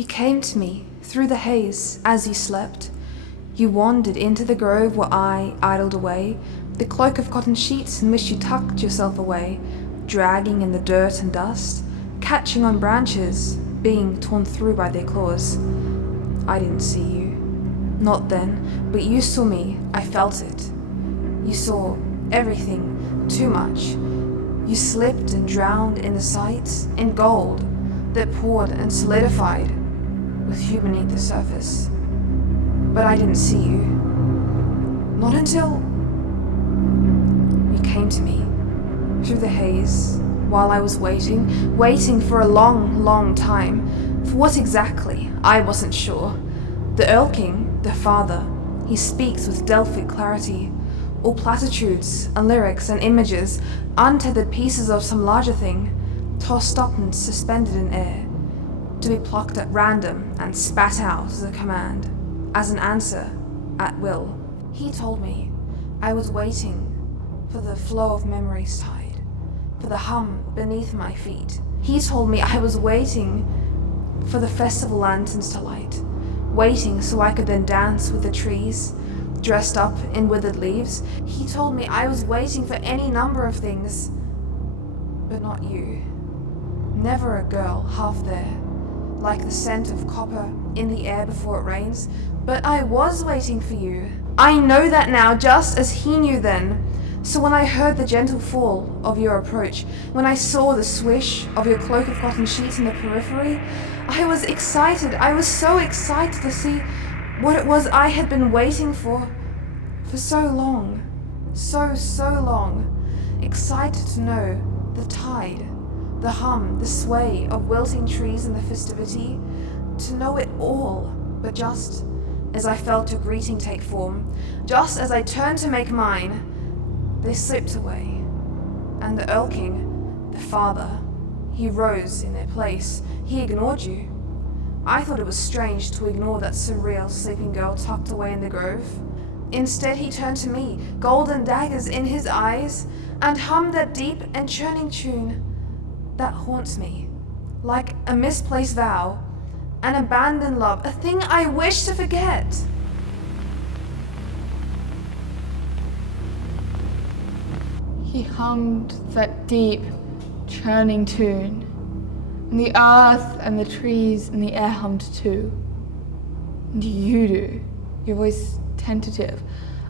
You came to me through the haze as you slept. You wandered into the grove where I idled away, the cloak of cotton sheets in which you tucked yourself away, dragging in the dirt and dust, catching on branches, being torn through by their claws. I didn't see you. Not then, but you saw me, I felt it. You saw everything, too much. You slipped and drowned in the sight, in gold that poured and solidified with you beneath the surface. But I didn't see you. Not until you came to me through the haze while I was waiting for a long, long time. For what exactly, I wasn't sure. The Erlking, the father, he speaks with Delphic clarity, all platitudes and lyrics and images, untethered pieces of some larger thing, tossed up and suspended in air, to be plucked at random and spat out as a command, as an answer, at will. He told me I was waiting for the flow of memories tide, for the hum beneath my feet. He told me I was waiting for the festival lanterns to light, waiting so I could then dance with the trees, dressed up in withered leaves. He told me I was waiting for any number of things, but not you. Never a girl half there, like the scent of copper in the air before it rains, but I was waiting for you. I know that now, just as he knew then. So when I heard the gentle fall of your approach, when I saw the swish of your cloak of cotton sheets in the periphery, I was excited. I was so excited to see what it was I had been waiting for so long. So long. Excited to know the tide, the hum, the sway of wilting trees in the festivity, to know it all. But just as I felt your greeting take form, just as I turned to make mine, they slipped away, and the Erlking, the father, he rose in their place. He ignored you. I thought it was strange to ignore that surreal sleeping girl tucked away in the grove. Instead, he turned to me, golden daggers in his eyes, and hummed that deep and churning tune that haunts me, like a misplaced vow, an abandoned love, a thing I wish to forget. He hummed that deep, churning tune, and the earth and the trees and the air hummed too. And you do, your voice tentative,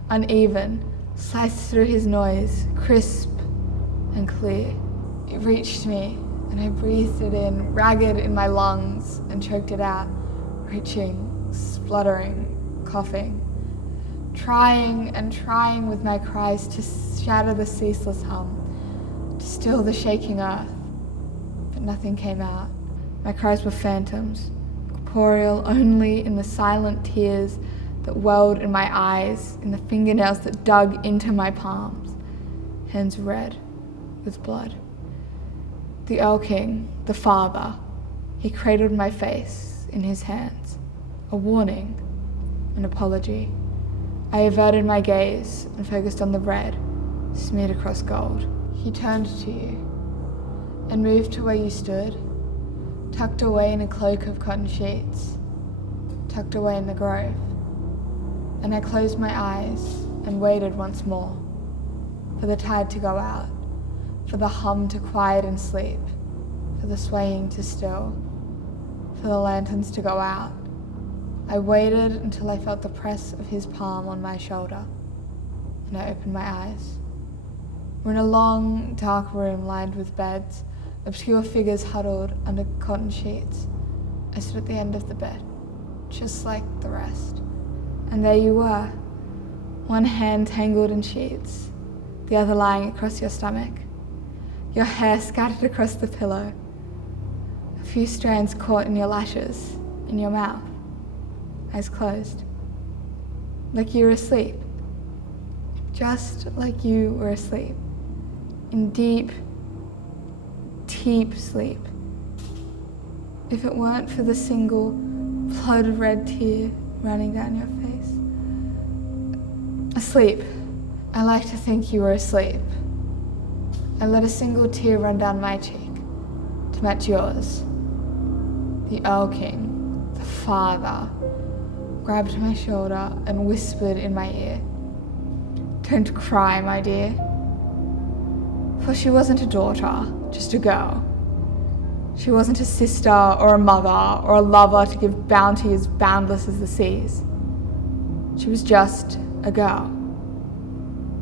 uneven, sliced through his noise, crisp and clear. It reached me, and I breathed it in, ragged in my lungs, and choked it out, reaching, spluttering, coughing. Trying and trying with my cries to shatter the ceaseless hum, to still the shaking earth, but nothing came out. My cries were phantoms, corporeal only in the silent tears that welled in my eyes, in the fingernails that dug into my palms, hands red with blood. The Erlking, the father, he cradled my face in his hands, a warning, an apology. I averted my gaze and focused on the red, smeared across gold. He turned to you and moved to where you stood, tucked away in a cloak of cotton sheets, tucked away in the grove. And I closed my eyes and waited once more for the tide to go out, for the hum to quiet and sleep, for the swaying to still, for the lanterns to go out. I waited until I felt the press of his palm on my shoulder, and I opened my eyes. We're in a long, dark room lined with beds, obscure figures huddled under cotton sheets. I stood at the end of the bed, just like the rest. And there you were, one hand tangled in sheets, the other lying across your stomach, your hair scattered across the pillow, a few strands caught in your lashes, in your mouth. Eyes closed, like you were asleep, just like you were asleep, in deep, deep sleep. If it weren't for the single blood red tear running down your face. Asleep. I like to think you were asleep. I let a single tear run down my cheek to match yours. The Erlking, father grabbed my shoulder and whispered in my ear, "Don't cry, my dear." For she wasn't a daughter, just a girl. She wasn't a sister or a mother or a lover to give bounty as boundless as the seas. She was just a girl.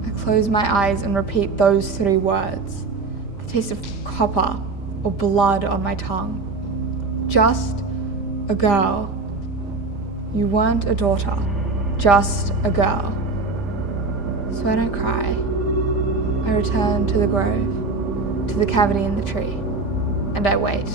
I close my eyes and repeat those 3 words, the taste of copper or blood on my tongue. Just a girl. You weren't a daughter, just a girl. So I don't cry. I return to the grove, to the cavity in the tree, and I wait.